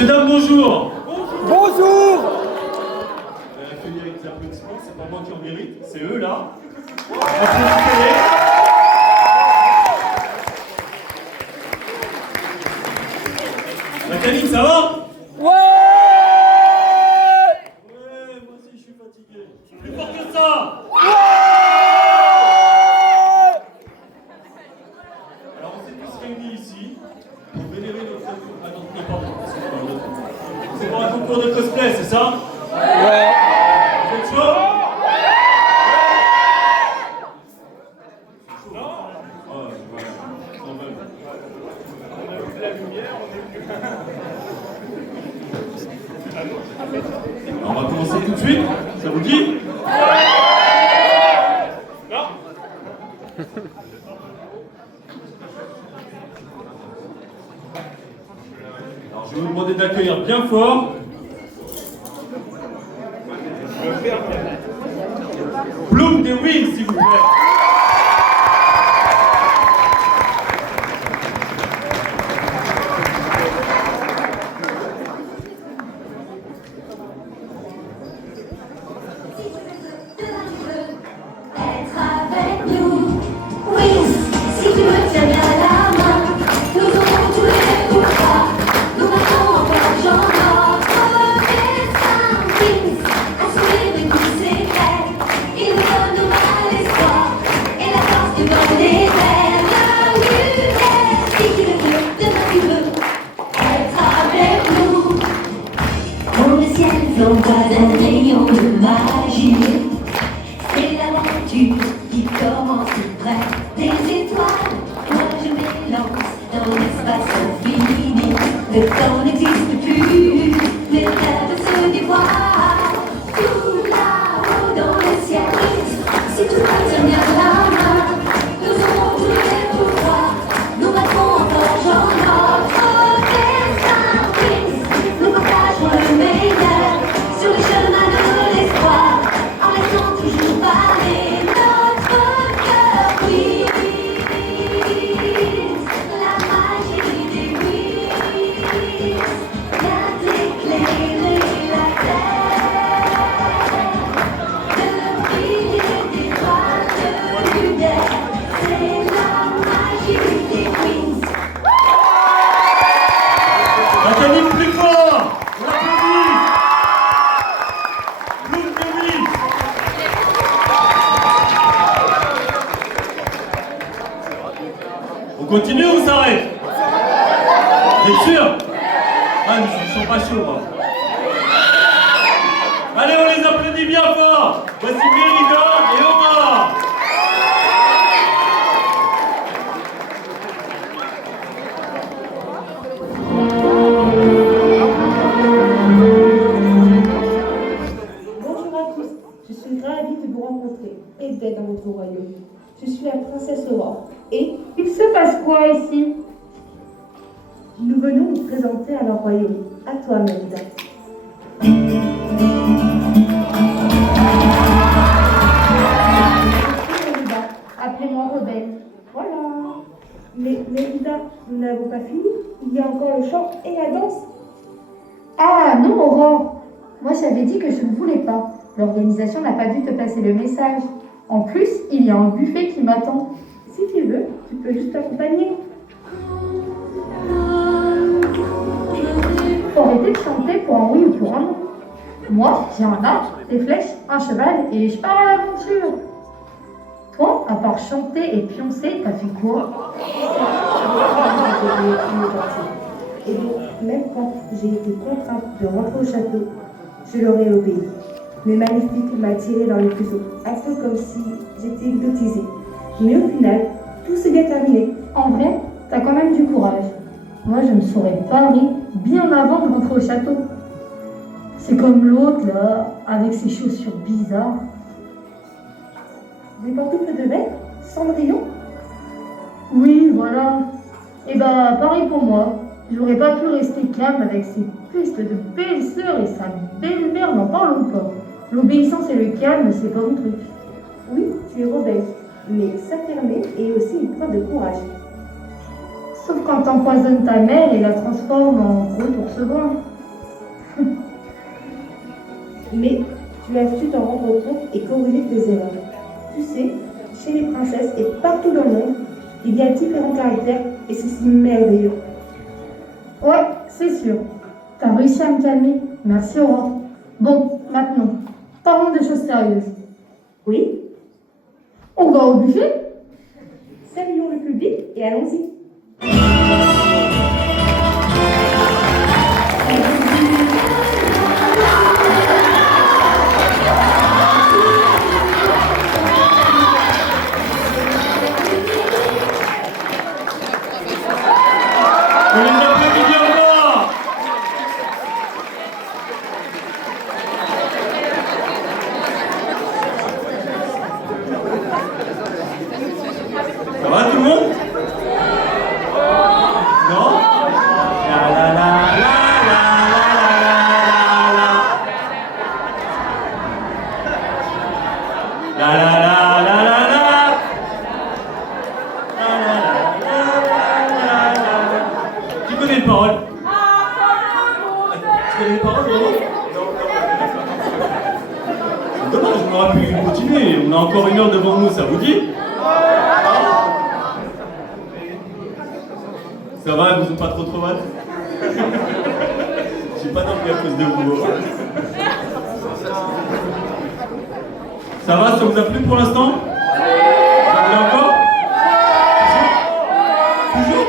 Messieurs, dames, bonjour. Bonjour. Accueillir avec des applaudissements, c'est pas moi qui en mérite, c'est eux là. Applaudissez-les. La canine, ça va? Ouais. Ouais, moi aussi je suis fatigué. Plus fort que ça. Alors on s'est tous réunis ici pour vénérer notre... Ah non, pardon, c'est pour un concours de cosplay, c'est ça? Ouais. Vous êtes chaud? Non? Oh, voilà. Quand même. On a vu la lumière, on est plus... Alors, on va commencer tout de suite, ça vous dit? Non? Alors je vais vous demander d'accueillir bien fort Bloom des Wings, s'il vous plaît. D'un rayon de magie, c'est l'aventure qui commence tout près des étoiles. Moi je m'élance dans l'espace infini. Le temps n'existe plus, les rêves se dévoilent. Tout là-haut dans le ciel, si tout va tient bien la main, nous aurons tous les pouvoirs, nous battrons encore dans notre destin. Nous partagerons le meilleur sur le chemin de l'espoir, en laissant toujours parler notre cœur. Oui, la magie des Wings vient éclairer la terre, de briller d'étoiles de lumière. C'est la magie des Wings. La canine plus fort. On applaudit. Bloom des Wings. On continue ou on s'arrête? Vous êtes sûr? Ah, mais je ne sens pas chaud, moi. Allez, on les applaudit bien fort. Voici Mérida et Omar. Bonjour à tous, je suis ravie de vous rencontrer et d'être dans votre royaume. Je suis la princesse Aurore et il se passe quoi ici? Nous venons nous présenter à leur royaume. À toi, Mérida. Mérida, appelez-moi Rebelle. Voilà. Mais Mérida, nous n'avons pas fini. Il y a encore le chant et la danse. Ah non, Aurore, moi j'avais dit que je ne voulais pas. L'organisation n'a pas dû te passer le message. En plus, il y a un buffet qui m'attend. Si tu veux, tu peux juste t'accompagner. Faut arrêter de chanter pour un oui ou pour un non. Moi, j'ai un arc, des flèches, un cheval et je pars à l'aventure. Toi, à part chanter et pioncer, t'as fait quoi? Et donc, même quand j'ai été contrainte de rentrer au château, je leur ai obéi. Mais Maléfique m'a tiré dans le fuseau, un peu comme si j'étais hypnotisée. Mais au final, tout s'est bien terminé. En vrai, t'as quand même du courage. Moi, je me serais barrée bien avant de rentrer au château. C'est comme l'autre, là, avec ses chaussures bizarres. Des pantoufles de verre, Cendrillon. Oui, voilà. Et bah, pareil pour moi. J'aurais pas pu rester calme avec ses pistes de belle-sœur et sa belle-mère, n'en parlons pas. L'obéissance et le calme, c'est pas mon truc. Oui, tu es rebelle, mais s'affirmer est aussi une preuve de courage. Sauf quand t'empoisonnes ta mère et la transformes en gros ours brun. Mais tu as su t'en rendre compte et corriger tes erreurs. Tu sais, chez les princesses et partout dans le monde, il y a différents caractères et c'est si merveilleux. Ouais, c'est sûr. T'as réussi à me calmer. Merci, Aurore. Bon, maintenant, parlons des choses sérieuses. Oui, On va au buffet? saluons le public et allons-y. On les applaudit bien fort. Ça va tout le monde? Non? La la la la la la la la la la la la la Qui connaît les paroles? Tu connais les paroles, vraiment? C'est dommage, on aurait pu continuer. On a encore 1 heure devant nous, ça vous dit? Ça va, vous êtes pas trop mal? J'ai pas dormi à cause de vous. Ça va, ça vous a plu pour l'instant? Ça vous plaît encore? Toujours?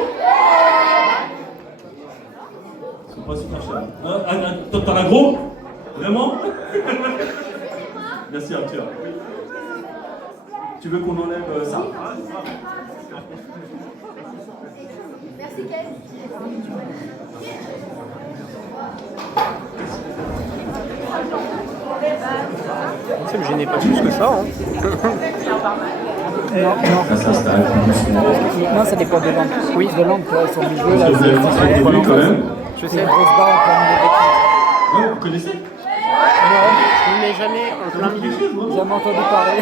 Ils sont pas super chers. Toi, t'en as gros? Vraiment? Merci Arthur. Tu veux qu'on enlève ça? Ça me gênait pas plus que ça. Hein. Ça s'installe doucement. Non, ça dépend des lampes. Oui, des lampes, elles sont milieu. Est-ce que vous avez vu ça au début quand même? Je sais, une grosse barre en plein milieu d'écran. Ouais, vous connaissez? Non, je ne mets jamais en plein milieu. J'ai jamais entendu parler.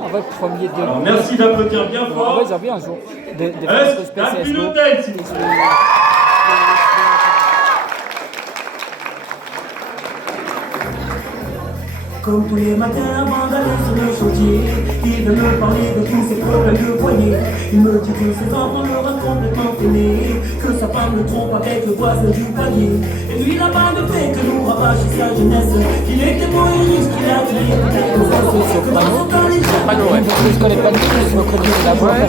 En fait, premier de. Alors merci d'applaudir bien En fort. fait, j'ai envie un jour de faire Est-ce ce que t'as plus CSGO. l'hôtel, s'il vous plaît? Comme tous les matins avant d'aller sur le chantier, il veut me parler de tous ses problèmes de foyer. Il me dit que ses enfants le rendent complètement fainé, que sa femme le trompe avec le voisin du palier. Et lui là-bas ne fait que nous rabâcher sa jeunesse, qu'il était moins riche, qu'il a tiré peut-être aux osses, que dans son temps les gens Je connais pas du tout, je me connais la voix. au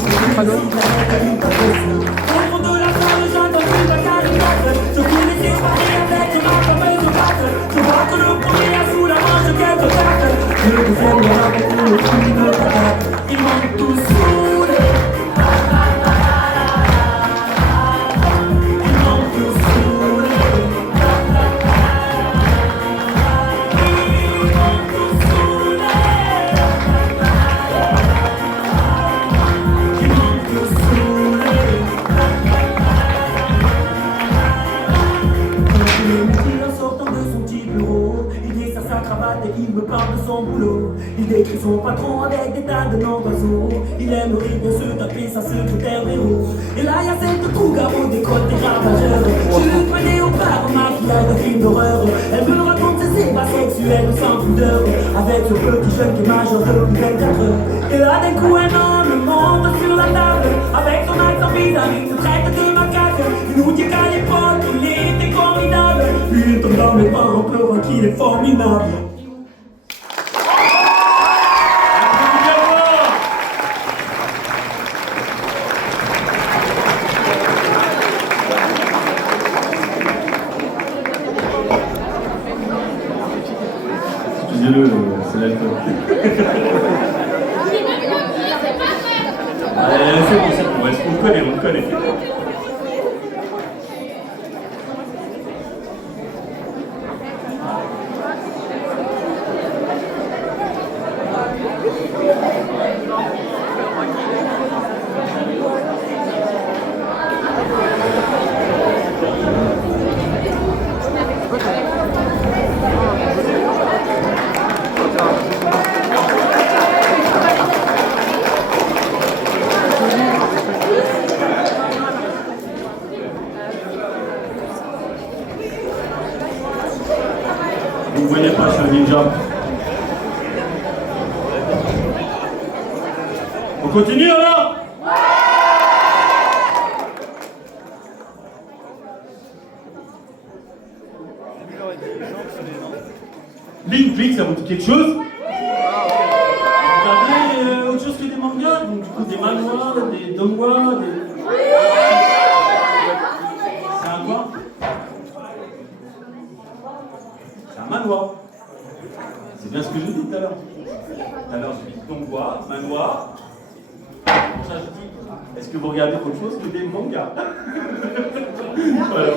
fond de la salle, j'entends plus la caricature. Je voulais séparer avec ma fameuse batte. Je vois que le premier a sous la manche quelques pattes. Le deuxième là avec le film de patate. Ils m'ont tous saoulé. Ils m'ont tous saoulé. Ils m'ont tous saoulé. Ils m'ont tous saoulé. Il en sortant de son petit bureau, il desserre sa cravate et il me parle de son boulot. Il décrit son patron avec des tas de noms d'oiseaux. Il aimerait bien se taper sa secrétaire Véro. Et là y'a cette Tougaro des côtés ravageurs. Je lui prenais au bar un maquillage de film d'horreur. Elle me raconte ses ébats sexuels sans pudeur, avec ce petit jeune qui est majeur depuis 24 heures. Et là d'un coup un homme monte sur la table, avec son accent bizarre, il me traite de macaque. Il nous dit qu'à l'époque il était formidable. Lui il tombe dans mes bras en pleurant qu'il est formidable. Applaudis bien fort. Excusez-le, c'est l'alcool. C'est bon, est-ce qu'on le connaît? On le connaît. je suis un ninja. On continue alors? Link, Click, ça vous dit quelque chose? Regardez autre chose que des mangas, donc du coup des manhwas, des donghua, des... C'est un quoi? C'est un manhwa. C'est bien ce que j'ai dit tout à l'heure. Tout à l'heure, j'ai dit donghua, manhwa. Pour ça, je dis, est-ce que vous regardez autre chose que des mangas? Voilà.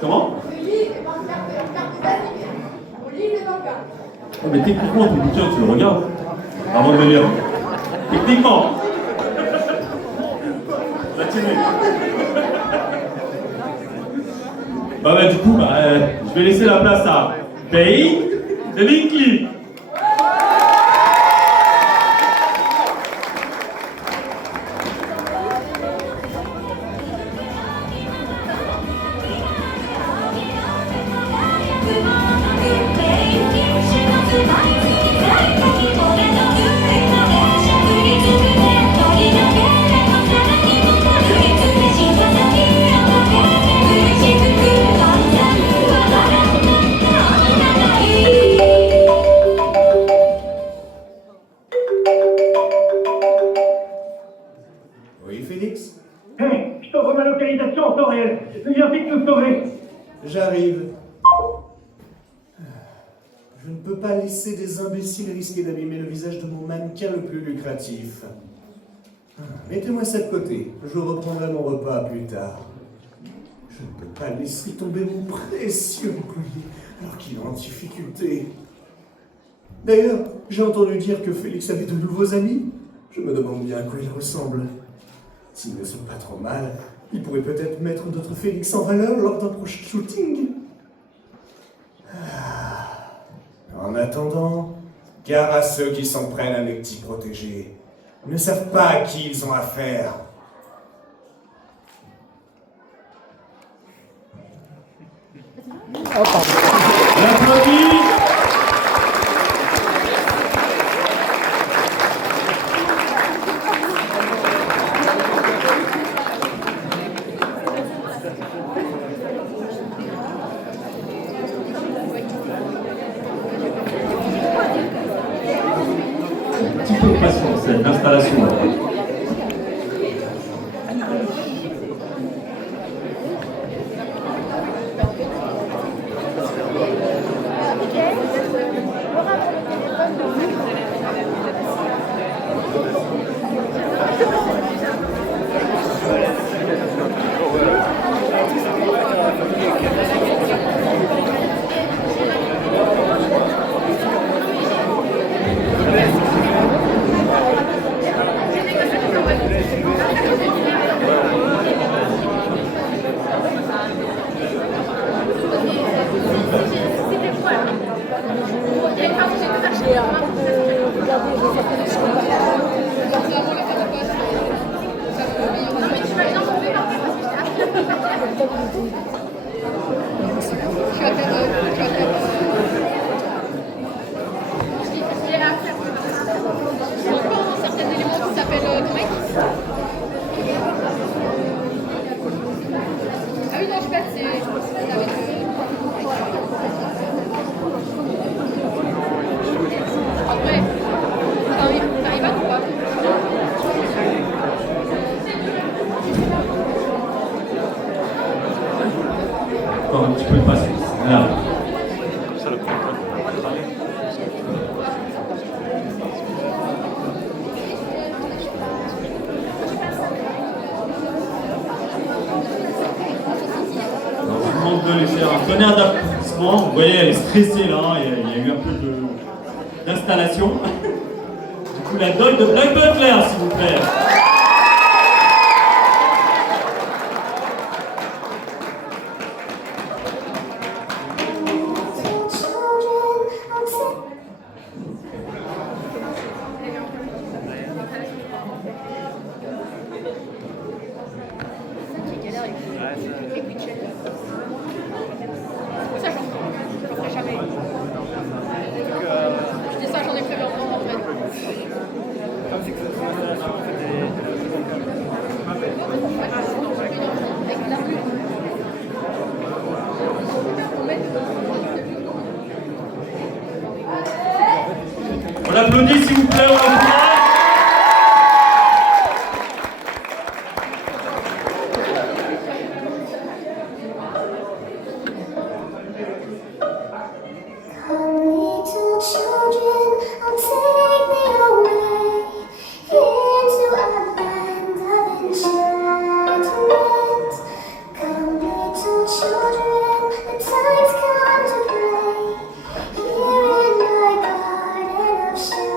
Comment? Oh, mais techniquement, ton bouquin, tu le regardes avant de le lire. Techniquement. La tienne. Bah, du coup, je vais laisser la place à Pays de Linky. Oui, Félix? Hé, je t'envoie ma localisation en temps réel. Viens vite nous sauver. J'arrive. Je ne peux pas laisser des imbéciles risquer d'abîmer le visage de mon mannequin le plus lucratif. Mettez-moi ça de côté. Je reprendrai mon repas plus tard. Je ne peux pas laisser tomber mon précieux collier alors qu'il est en difficulté. D'ailleurs, j'ai entendu dire que Félix avait de nouveaux amis. Je me demande bien à quoi ils ressemblent. S'ils ne sont pas trop mal, ils pourraient peut-être mettre notre Félix en valeur lors d'un prochain shooting. En attendant, gare à ceux qui s'en prennent à mes petits protégés. Ils ne savent pas à qui ils ont affaire. Oh, pardon. Applaudis. Un petit peu de patience, c'est l'installation. Certains éléments qui s'appellent Tomek. Ah oui, non, je pète, c'est avec. Après, t'arrives à quoi? Encore un petit peu de patience. Là. De lui faire un tonnerre d'applaudissements. Vous voyez, elle est stressée là, il y a eu un peu d'installation. Du coup, la dolle de Black Butler, s'il vous plaît. Ça, j'en ferai jamais. applaudit s'il vous plaît, on l'encourage. Little children, oh take me away into a land of enchantment. Come, little children, the time's come to play here in my garden of shadows.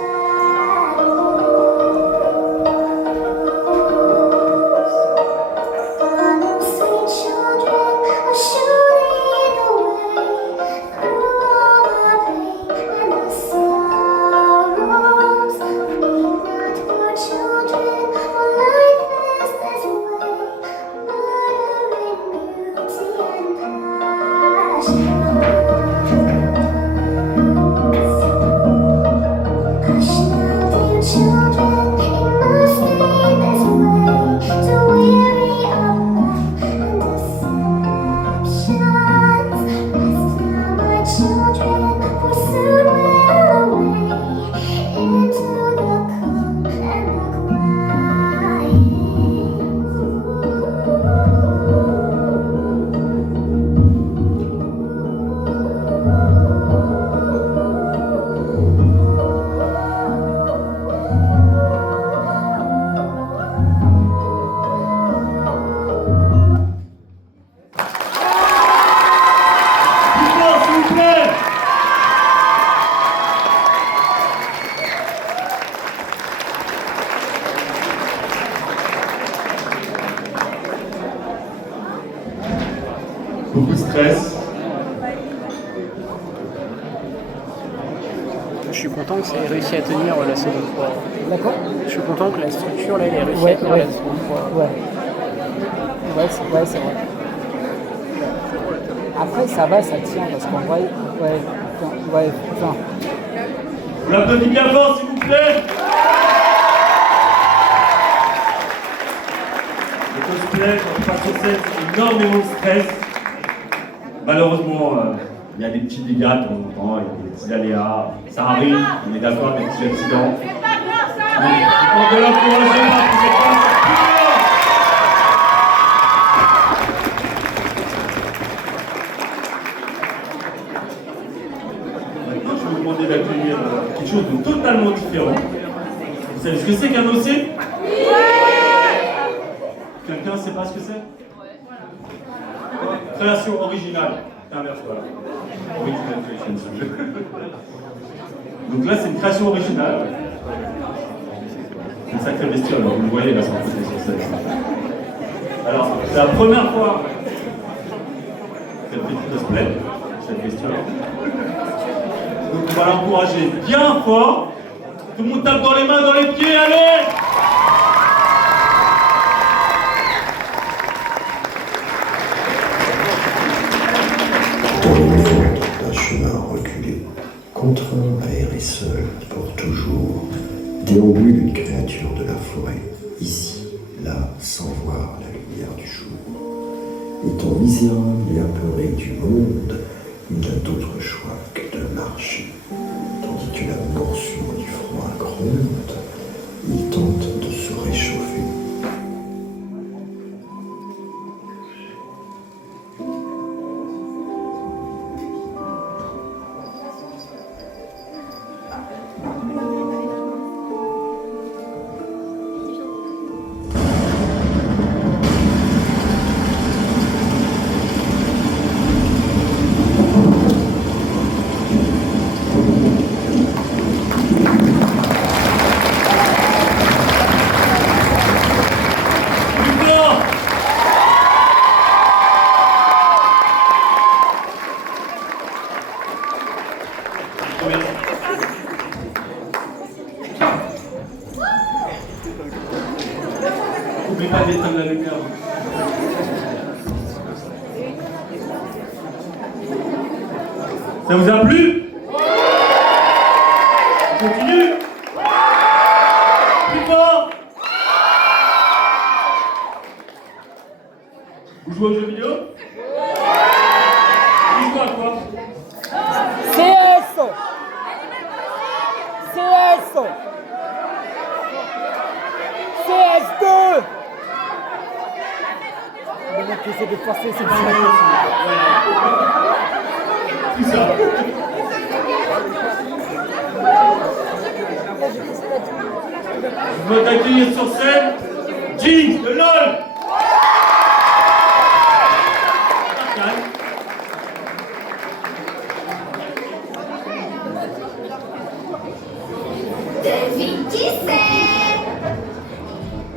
Follow, sweet children, I'll show you the way through all the pain and the sorrows. Weep not for children, for life is this way, murdering beauty and passion. Hush now, dear children, it must be this way, to weary of love and deceptions. Rest now, my children, for soon we're away into the cold and the crying. Plus fort, s'il vous plaît. Beaucoup de stress. Je suis content que ça ait réussi à tenir la seconde fois. D'accord. Je suis content que la structure là, elle ait réussi Ouais, à tenir ouais. la seconde fois. Ouais. Ouais, c'est vrai. Après, ça va, ça tient, parce qu'en vrai, enfin, Vous l'applaudissez bien fort, s'il vous plaît. Le cosplay, quand on passe sur scène, c'est énormément de stress. Malheureusement, il y a des petits dégâts de temps en temps, il y a des petits aléas. Ça arrive, on est d'accord, des petits accidents. Mais on ne l'encouragez pas, vous êtes pas Maintenant, je vais vous demander d'accueillir quelque chose de totalement différent. Vous savez ce que c'est qu'un OC? Quelqu'un ne sait pas ce que c'est? Création originale. Inverse, voilà. Original creation, ce jeu. Donc là, c'est une création originale. C'est une sacrée bestiole, vous le voyez là sur le côté sur scène. Alors, c'est la première fois qu'elle fait du cosplay, cette bestiole. Donc on va l'encourager bien fort. Tout le monde tape dans les mains, dans les pieds, allez! Dans le monde d'un chemin reculé, contraint à errer seul pour toujours, déambule une créature de la forêt, ici, là, sans voir la lumière du jour. Étant misérable et apeuré du monde, il n'a d'autre choix que de marcher. Tandis que la morsure du froid gronde, il tente de se réchauffer. N'oubliez pas d'éteindre la lumière. Ça vous a plu? On continue? Plus fort! Vous jouez aux jeux vidéo? Vous jouez à quoi? CS CS forcé, c'est Tout ça. Je veux t'accueillir sur scène, Jeans de LOL. Devine qui c'est?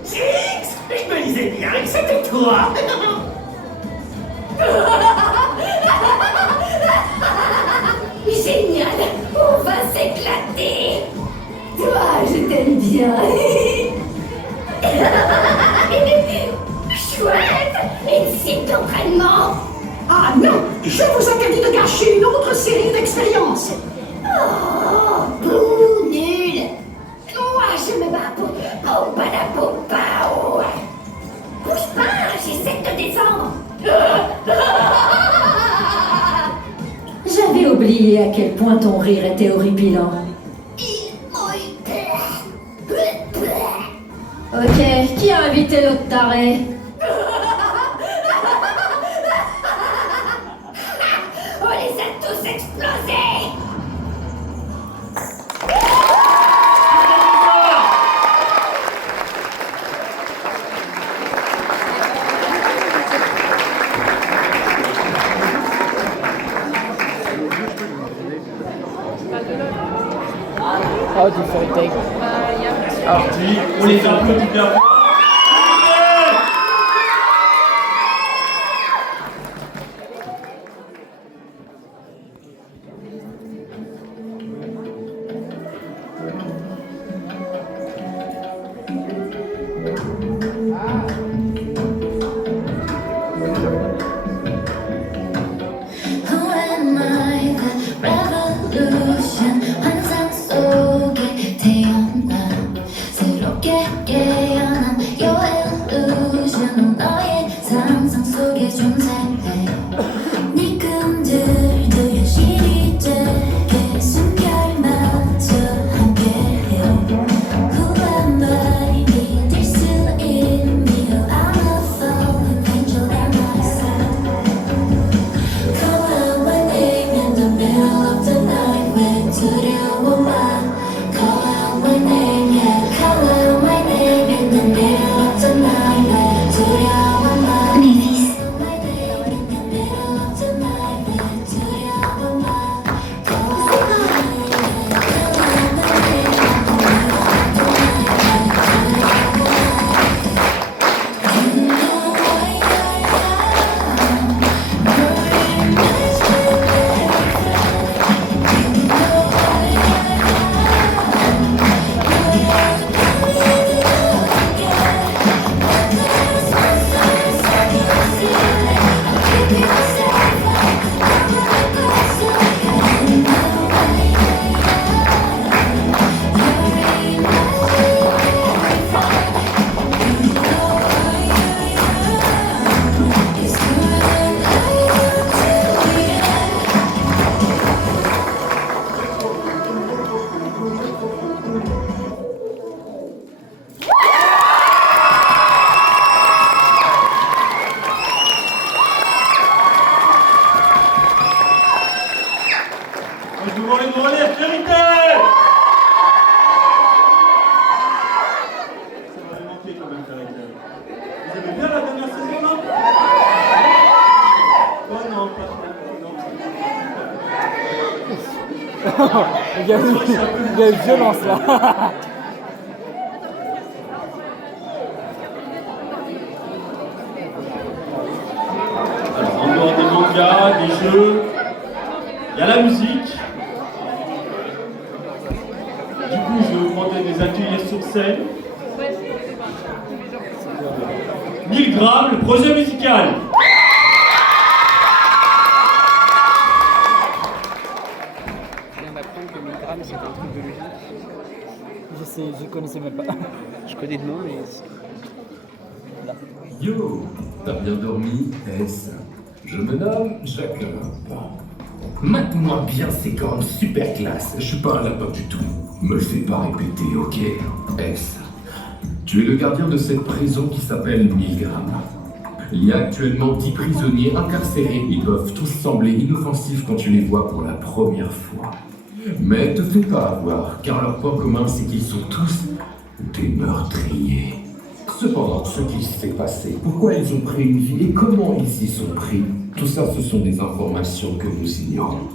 Jinx! Je me disais bien que c'était toi! Génial! On va s'éclater! Toi, je t'aime bien! Chouette! Une cible d'entraînement! Ah non! Je vous interdis de gâcher une autre série d'expériences! Oh! Bouh! Nul! Moi, je me bats pour Pompalapopao! Bouge pas! J'essaie de te descendre! J'avais oublié à quel point ton rire était horripilant. Ok, qui a invité l'autre taré? On les a tous explosés! How do you take? Parti, on les applaudit bien. 환상 속에 태어나 새롭게 깨어난 Il y a une violence là. Alors, en dehors des mangas, des jeux, il y a la musique. Du coup, je vais vous demander de les accueillir sur scène. 1000 grammes, le projet musical. Je viens d'apprendre que 1000 grammes c'est un truc de logique. Je connaissais même pas. Je connais de nom, mais. Là. Yo, t'as bien dormi, S? Je me nomme Jacques. Mate-moi bien ces cornes super classe. Je suis pas un lapin du tout. Me le fais pas répéter, ok? S. Tu es le gardien de cette prison qui s'appelle 1000 grammes. Il y a actuellement 10 prisonniers incarcérés. Ils peuvent tous sembler inoffensifs quand tu les vois pour la première fois. Mais te fais pas avoir, car leur point commun c'est qu'ils sont tous des meurtriers. Cependant, ce qui s'est passé, pourquoi ils ont pris une vie et comment ils y sont pris, tout ça ce sont des informations que nous ignorons.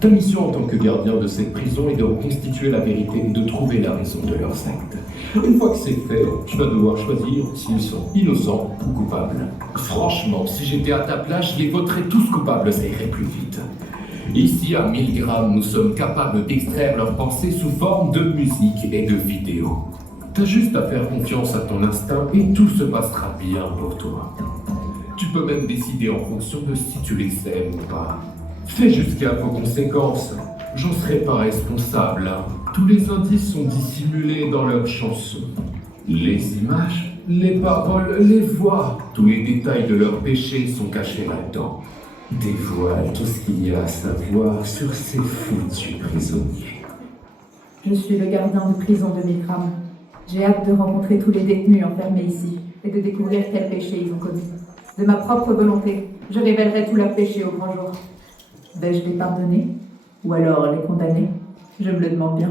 Ta mission en tant que gardien de cette prison est de reconstituer la vérité et de trouver la raison de leurs actes. Une fois que c'est fait, tu vas devoir choisir s'ils sont innocents ou coupables. Franchement, si j'étais à ta place, je les voterais tous coupables, ça irait plus vite. Ici, à 1000 grammes, nous sommes capables d'extraire leurs pensées sous forme de musique et de vidéos. T'as juste à faire confiance à ton instinct et tout se passera bien pour toi. Tu peux même décider en fonction de si tu les aimes ou pas. Fais jusqu'à vos conséquences. J'en serai pas responsable. Tous les indices sont dissimulés dans leurs chansons. Les images, les paroles, les voix, tous les détails de leurs péchés sont cachés là-dedans. Dévoile tout ce qu'il y a à savoir sur ces foutus prisonniers. Je suis le gardien de prison de 1000 grammes. J'ai hâte de rencontrer tous les détenus enfermés ici et de découvrir quels péchés ils ont commis. De ma propre volonté, je révélerai tous leurs péchés au grand jour. Vais-je les pardonner? Ou alors les condamner? Je me le demande bien.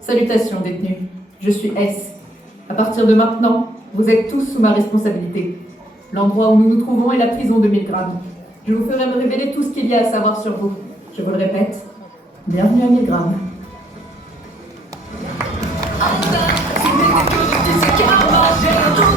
Salutations, détenus. Je suis S. À partir de maintenant, vous êtes tous sous ma responsabilité. L'endroit où nous nous trouvons est la prison de 1000 grammes. Je vous ferai me révéler tout ce qu'il y a à savoir sur vous. Je vous le répète, bienvenue à 1000 grammes.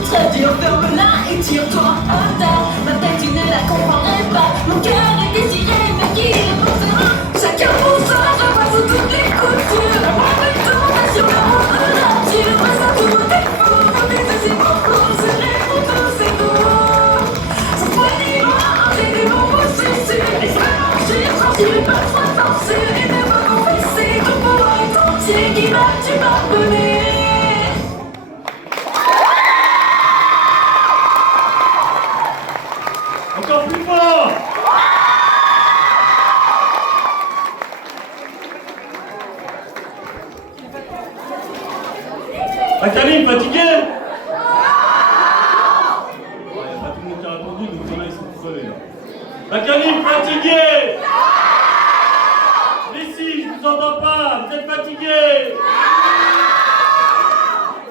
Très dur, ferme-la et tire-toi un tas. Ma tête, tu ne la comprendrais pas. Mon cœur est désiré, mais qui le pensera? Chacun pour ça, je vois sous toutes les coutures. La moindre tentation, la moindre nature. Moi, ça tout le est fou. Mon Dieu, c'est beaucoup, c'est pour tous ces coups. Sans foi ni loi, j'ai des mots possessés. Laisse-moi manger, tranquille, pas trop danser. Et ne me confesser que pour un entier qui m'as-tu pardonné? Encore plus fort! La Camille, fatiguée? Il n'y a pas tout le monde qui a répondu, donc il y en a, ils sont crevés là. La Camille, fatiguée! Mais si, je vous entends pas, vous êtes fatigués!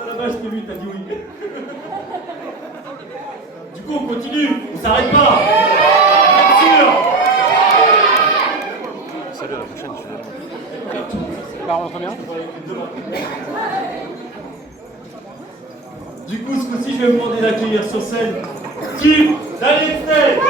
À la base, je t'ai vu, t'as dit oui. Du coup, on continue, on s'arrête pas. Bien sûr. Salut, à la prochaine, je suis là. On rentre bien? Du coup, ce coup-ci, je vais vous demander d'accueillir sur scène Tim d'Alexei.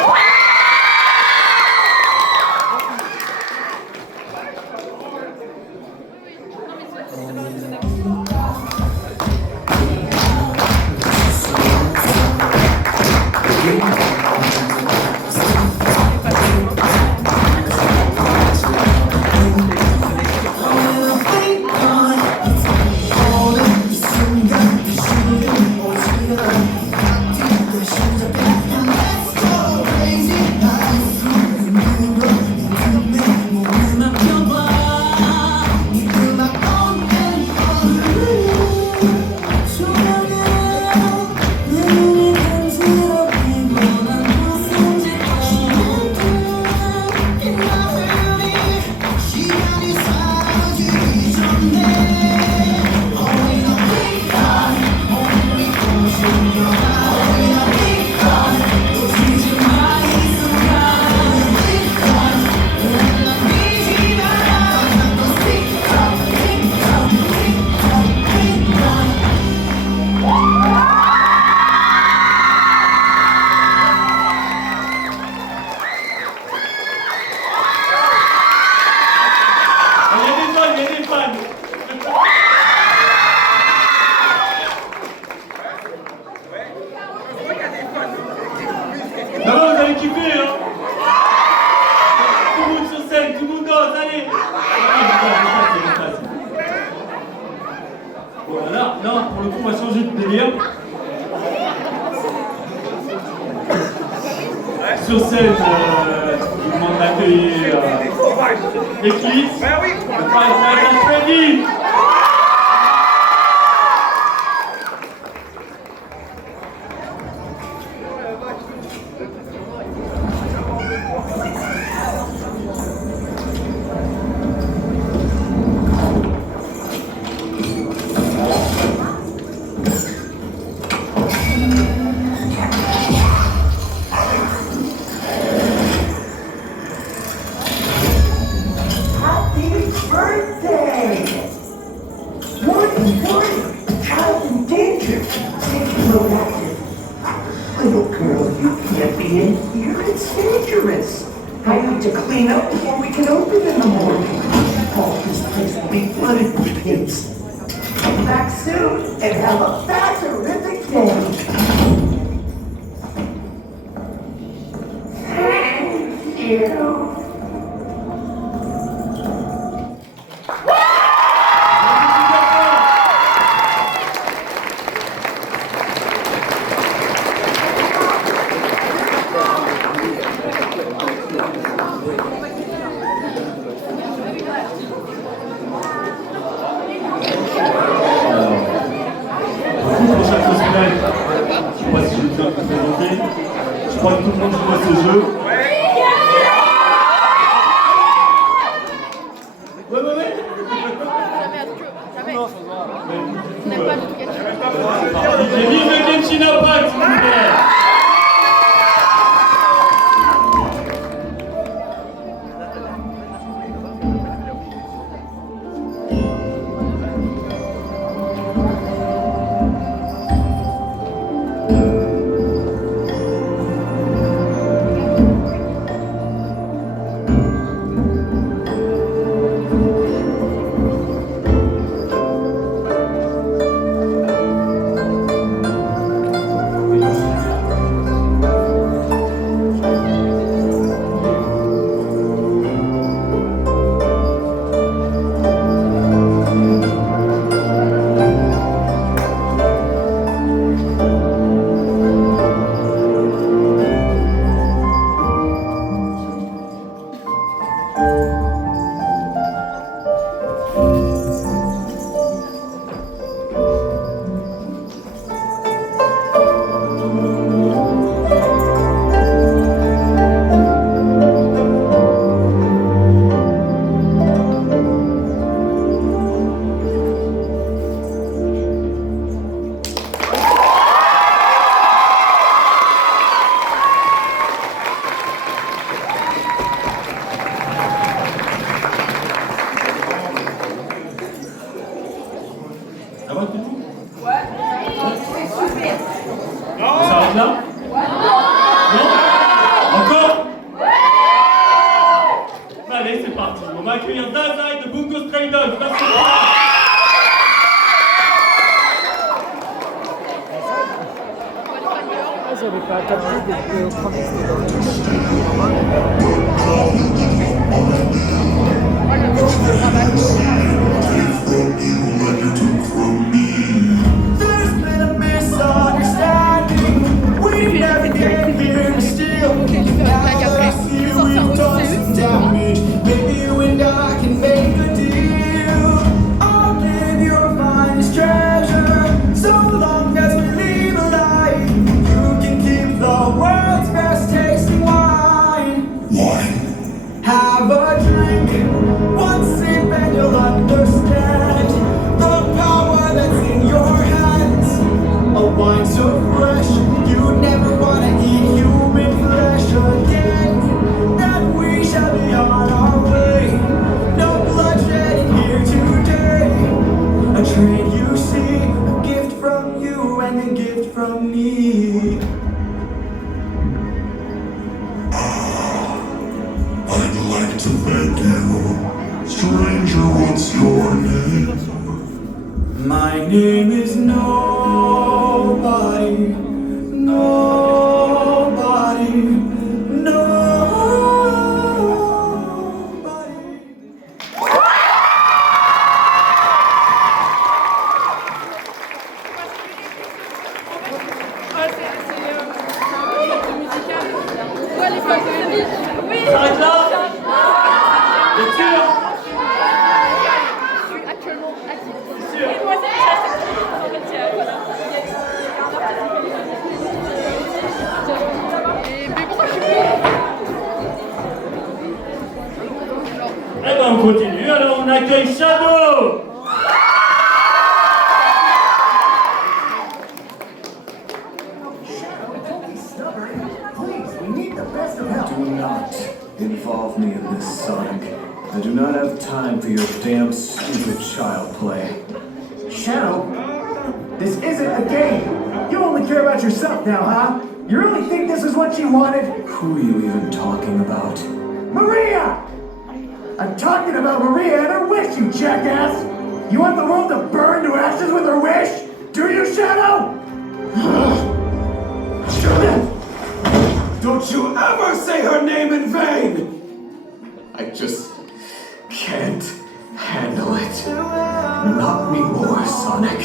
Là-bas, vous avez kiffé, hein? Tout le monde sur scène, tout le monde danse, allez! Voilà, là, pour le coup, on va changer de délire. Sur scène, je vous demande d'accueillir Eclipse, le Five Nights at Freddy's. Warning! Child in danger! Take note active. Little girl, you can't be in here. It's dangerous. I need to clean up before we can open in the morning. Oh, this place will be flooded with kids. Come back soon and have a fat-terrific day. Thank you. Je crois que tout le monde joue à ce jeu. Ouais. Jamais à ce jeu. Jamais. On n'aime pas le tout gâchis. J'ai mis le Genshin Impact, s'il vous plaît. Ça va, tout le monde? On s'arrête là? Non? Encore? Allez, c'est parti. On va accueillir Dazai de Bungo Stray Dogs. Merci. J'avais pas capté depuis le premier There's been a misunderstanding. We never came here to steal. Now I see we've done some damage. Maybe you and I can make a deal. I'll give your finest treasure, so long as we leave alive. You can keep the world's best tasting wine. Have a drink, one sip and you'll understand the power that's in your hands. A wine so fresh, you never wanna eat human flesh again. That we shall be on our way. No bloodshed in here today. A trade you see, a gift from you and a gift from me. I'd like to thank you. Stranger, what's your name? My name is Nobody. Nobody. Nobody. Ouais, les femmes, oui. S'arrête là. T'es sûr? Je suis actuellement active. Sûr. Et moi, c'est ça, en fait, et mais pourquoi je suis plus? Eh ben on continue, alors on accueille Shadow. Do not involve me in this, Sonic. I do not have time for your damn stupid child play. Shadow, this isn't a game. You only care about yourself now, huh? You really think this is what you wanted? Who are you even talking about? Maria! I'm talking about Maria and her wish, you jackass! You want the world to burn to ashes with her wish? Do you, Shadow? Don't you ever say her name in vain! I just can't handle it. Not anymore, Sonic.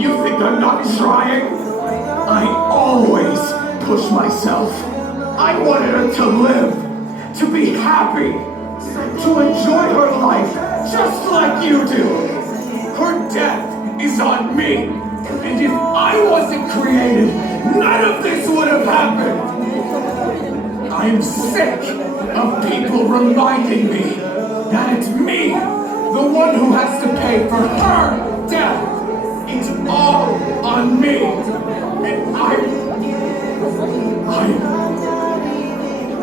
You think I'm not trying? I always push myself. I wanted her to live, to be happy, to enjoy her life just like you do. Her death is on me. And if I wasn't created, none of this would have happened. I'm sick of people reminding me that it's me, the one who has to pay for her death. It's all on me. And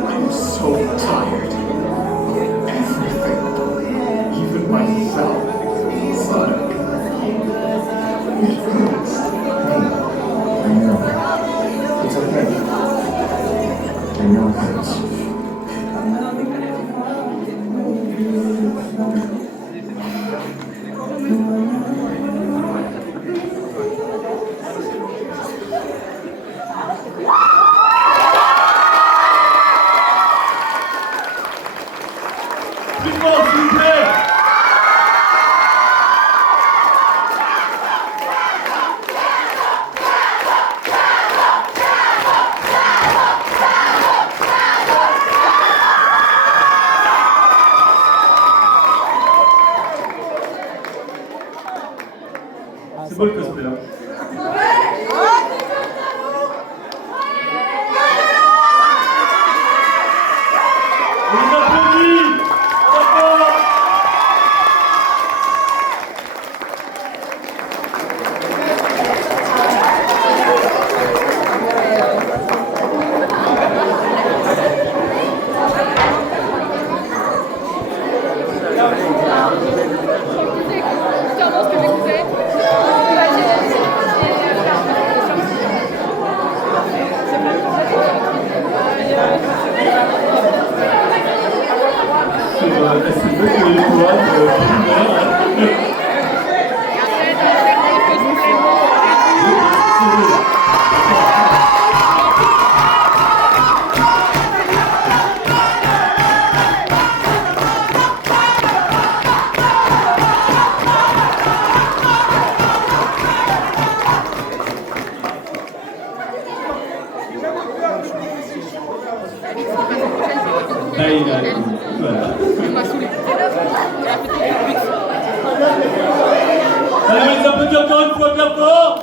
I'm so tired of everything, even myself, Sonic. It hurts. I know. It's okay. I know it hurts. Plus fort, s'il vous plaît. C'est beau le cosplay là. On les applaudit. Bravo. Allez, les applaudissements encore une fois, bien fort.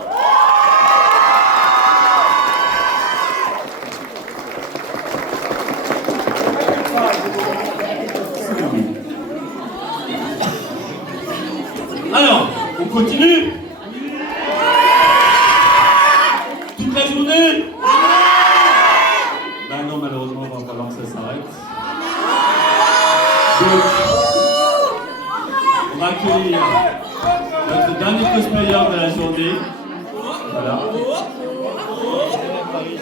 Alors, on continue. Toute la journée. Bah non, malheureusement, il va falloir que ça s'arrête. Donc, on va accueillir notre dernier cosplayer de la journée. Voilà.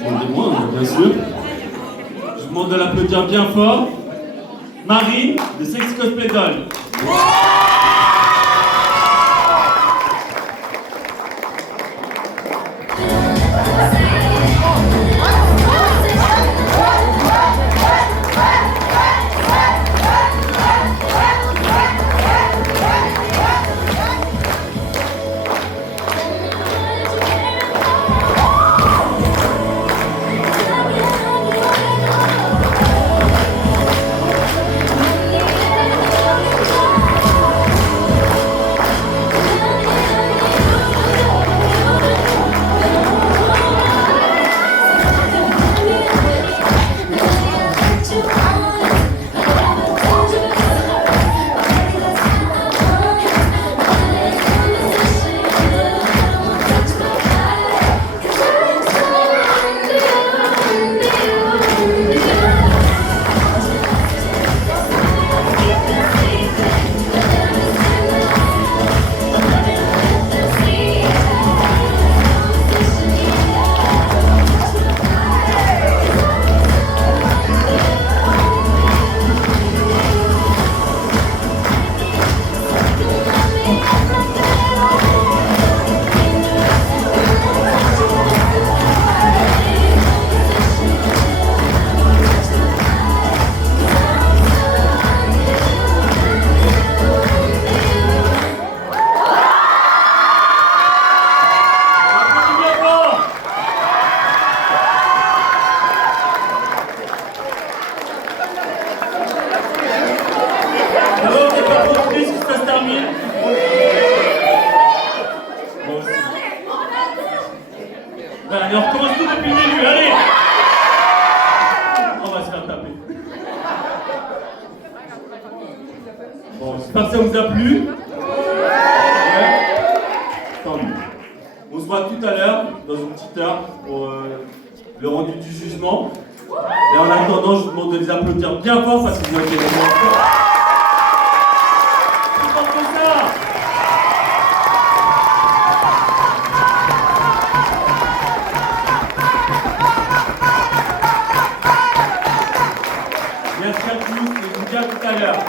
Bon, moi, bien sûr. Je vous demande de l'applaudir bien fort. Marie de Sex Cosplay Doll. Allez, on recommence tout depuis le début, allez. On va se faire taper. Bon, j'espère que ça vous a plu. Ouais. Tant mieux. On se voit tout à l'heure, dans une petite heure, pour le rendu du jugement. Et en attendant, je vous demande de les applaudir bien fort parce qu'ils ont été vraiment forts. Plus fort que ça. Merci à tous et je vous dis à tout à l'heure.